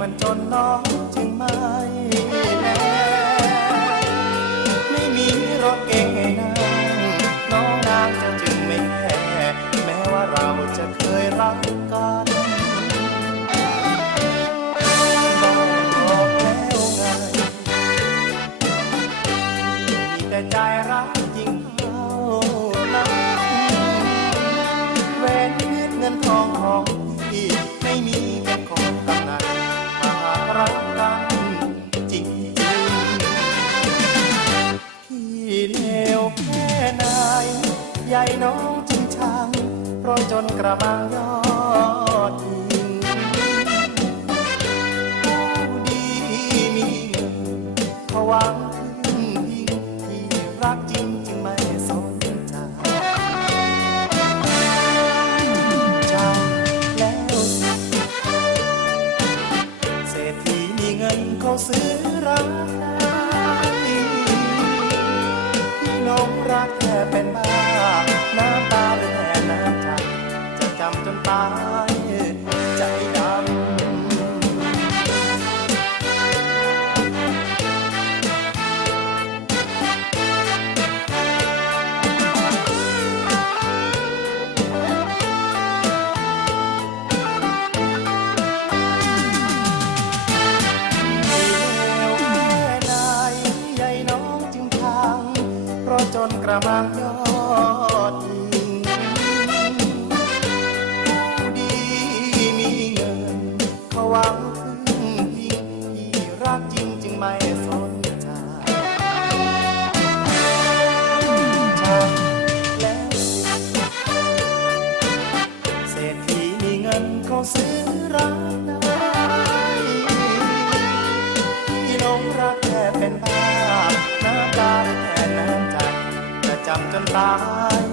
มันจนน้องจึงไม่แลไม่มีรถเก่งให้นางน้องนางจะจึงไม่แย่แม้ว่าเราจะเคยรักกันบอกแล้วไงมีแต่ใจรัก น้องจริงชังเพราะจนกระมังยอดหินผู้ดีมีเงินเขาหวังพึ่งพิงที่รักจริงจึงไม่สนใจใช่แล้วสิเศรษฐีมีเงินเขาซื้อรักได้พี่น้องรักแค่เป็นบ้า จนกระมังยอดหินผู้ดีมีเงินเขาหวังพึ่งพิงที่รักจริงจึงไม่สนใจใช่แล้วเศรษฐีมีเงินเขาซื้อรักำตาแทนำจำจนตาย